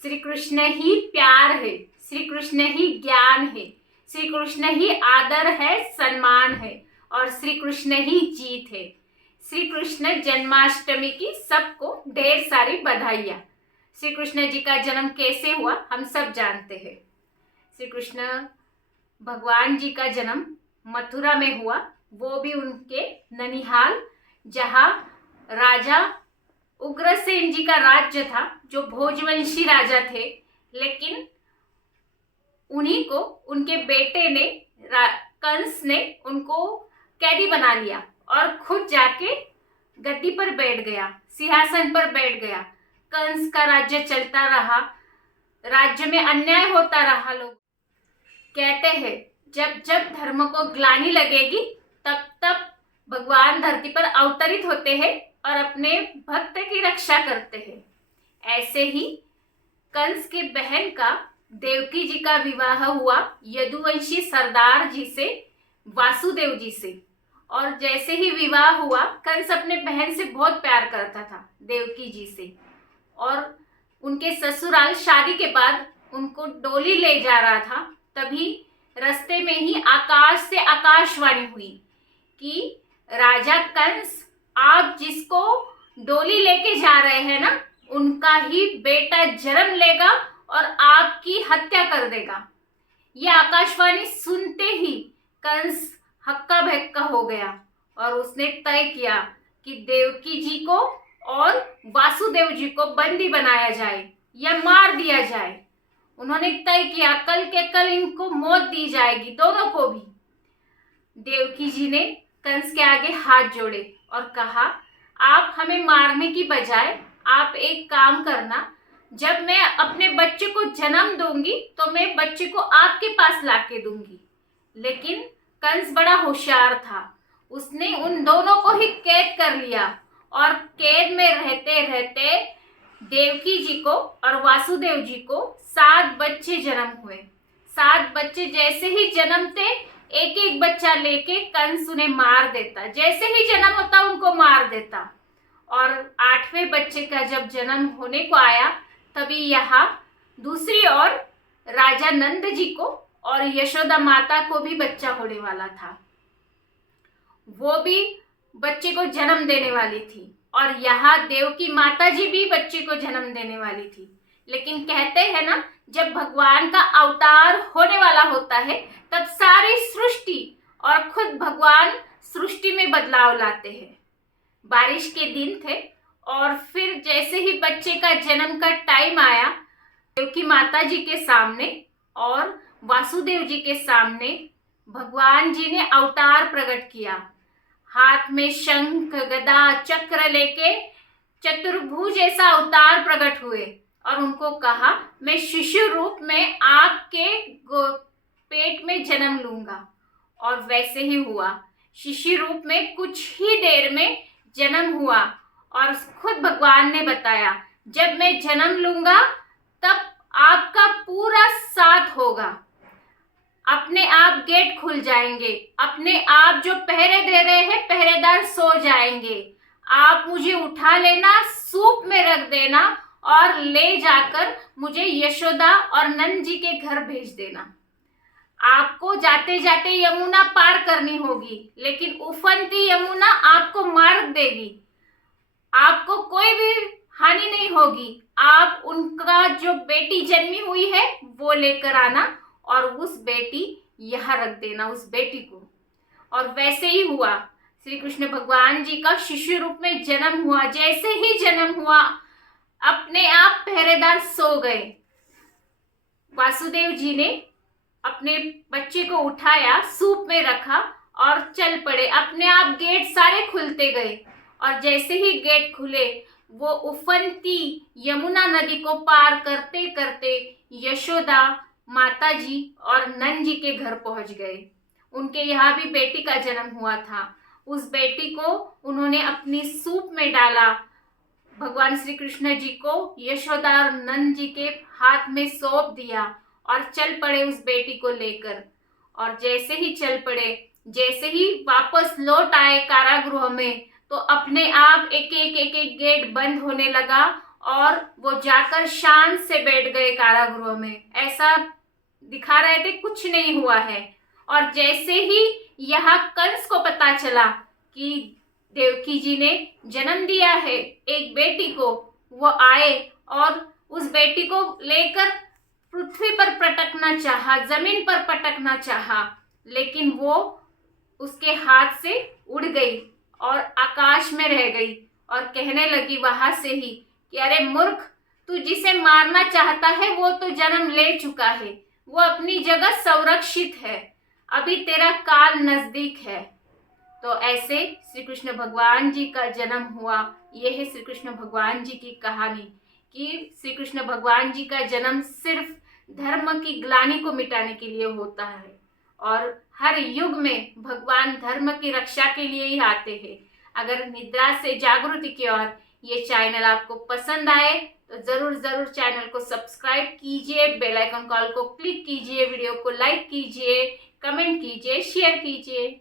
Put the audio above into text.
श्री कृष्ण ही प्यार है, श्री कृष्ण ही ज्ञान है, श्री कृष्ण ही आदर है, सम्मान है और श्री कृष्ण ही जीत है। श्री कृष्ण जन्माष्टमी की सबको ढेर सारी बधाइयाँ। श्री कृष्ण जी का जन्म कैसे हुआ हम सब जानते हैं। श्री कृष्ण भगवान जी का जन्म मथुरा में हुआ, वो भी उनके ननिहाल, जहाँ राजा उग्रसेन जी का राज्य था, जो भोजवंशी राजा थे। लेकिन उन्हीं को उनके बेटे ने, कंस ने उनको कैदी बना लिया और खुद जाके गद्दी पर बैठ गया, सिंहासन पर बैठ गया। कंस का राज्य चलता रहा, राज्य में अन्याय होता रहा। लोग कहते हैं जब जब धर्म को ग्लानि लगेगी तब तब भगवान धरती पर अवतरित होते हैं और अपने भक्त की रक्षा करते हैं। ऐसे ही कंस के बहन का देवकी जी का विवाह हुआ यदुवंशी सरदार जी से, वासुदेव जी से। और जैसे ही विवाह हुआ, कंस अपने बहन से बहुत प्यार करता था, देवकी जी से। और उनके ससुराल शादी के बाद उनको डोली ले जा रहा था, तभी रास्ते में ही आकाश से आकाशवाणी हुई कि राजा कंस, आप जिसको डोली लेके जा रहे हैं ना, उनका ही बेटा जन्म लेगा और आपकी हत्या कर देगा। यह आकाशवाणी सुनते ही कंस हक्का बक्का हो गया और उसने तय किया कि देवकी जी को और वासुदेव जी को बंदी बनाया जाए या मार दिया जाए। उन्होंने तय किया कल के कल इनको मौत दी जाएगी, दोनों को भी। देवकी जी ने कंस के आगे हाथ जोड़े और कहा, आप हमें मारने की बजाय आप एक काम करना, जब मैं अपने बच्चे को जन्म दूंगी तो मैं बच्चे को आपके पास लाके दूंगी। लेकिन कंस बड़ा होशियार था, उसने उन दोनों को ही कैद कर लिया और कैद में रहते रहते देवकी जी को और वासुदेव जी को 7 बच्चे जन्म हुए। 7 बच्चे जैसे ही जन्मते, एक एक बच्चा लेके कंस उन्हें मार देता, जैसे ही जन्म होता उनको मार देता। और 8वें बच्चे का जब जन्म होने को आया, तभी यहाँ दूसरी ओर राजा नंद जी को और यशोदा माता को भी बच्चा होने वाला था, वो भी बच्चे को जन्म देने वाली थी। और यहाँ देवकी माता जी भी बच्चे को जन्म देने वाली थी। लेकिन कहते हैं ना, जब भगवान का अवतार होने वाला होता है तब सारी सृष्टि और खुद भगवान सृष्टि में बदलाव लाते हैं। बारिश के दिन थे और फिर जैसे ही बच्चे का जन्म का टाइम आया, देवकी माता जी के सामने और वासुदेव जी के सामने भगवान जी ने अवतार प्रकट किया। हाथ में शंख गदा चक्र लेके चतुर्भुज जैसा अवतार प्रकट हुए और उनको कहा, मैं शिशु रूप में आपके पेट में जन्म लूंगा। और वैसे ही हुआ, शिशु रूप में कुछ ही देर में जन्म हुआ। और खुद भगवान ने बताया, जब मैं जन्म लूंगा तब आपका पूरा साथ होगा, अपने आप गेट खुल जाएंगे, अपने आप जो पहरे दे रहे हैं पहरेदार सो जाएंगे, आप मुझे उठा लेना, सूप में रख देना और ले जाकर मुझे यशोदा और नंद जी के घर भेज देना। आपको जाते जाते यमुना पार करनी होगी, लेकिन उफनती यमुना आपको मार देगी, आपको कोई भी हानि नहीं होगी। आप उनका जो बेटी जन्मी हुई है वो लेकर आना और उस बेटी यहाँ रख देना, उस बेटी को। और वैसे ही हुआ, श्री कृष्ण भगवान जी का शिशु रूप में जन्म हुआ। जैसे ही जन्म हुआ, अपने आप पहरेदार सो गए। वासुदेव जी ने अपने बच्चे को उठाया, सूप में रखा और चल पड़े। अपने आप गेट सारे खुलते गए और जैसे ही गेट खुले, वो उफनती यमुना नदी को पार करते करते यशोदा माता जी और नंद जी के घर पहुंच गए। उनके यहाँ भी बेटी का जन्म हुआ था। उस बेटी को उन्होंने अपनी सूप में डाला, भगवान श्री कृष्ण जी को यशोदा और नंद जी के हाथ में सौंप दिया और चल पड़े उस बेटी को लेकर। और जैसे ही चल पड़े, जैसे ही वापस लौट आए कारागृह में, तो अपने आप एक एक गेट बंद होने लगा और वो जाकर शांत से बैठ गए कारागृह में। ऐसा दिखा रहे थे कुछ नहीं हुआ है। और जैसे ही यहाँ कंस को पता चला कि देवकी जी ने जन्म दिया है एक बेटी को, वो आए और उस बेटी को लेकर पृथ्वी पर पटकना चाहा, जमीन पर पटकना चाहा, लेकिन वो उसके हाथ से उड़ गई और आकाश में रह गई और कहने लगी वहां से ही कि अरे मूर्ख, तू जिसे मारना चाहता है वो तो जन्म ले चुका है, वो अपनी जगह संरक्षित है, अभी तेरा काल नजदीक है। तो ऐसे श्री कृष्ण भगवान जी का जन्म हुआ। यह है श्री कृष्ण भगवान जी की कहानी कि श्री कृष्ण भगवान जी का जन्म सिर्फ धर्म की ग्लानि को मिटाने के लिए होता है और हर युग में भगवान धर्म की रक्षा के लिए ही आते हैं। अगर निद्रा से जागृति की ओर ये चैनल आपको पसंद आए तो जरूर चैनल को सब्सक्राइब कीजिए, बेल आइकन कॉल को क्लिक कीजिए, वीडियो को लाइक कीजिए, कमेंट कीजिए, शेयर कीजिए।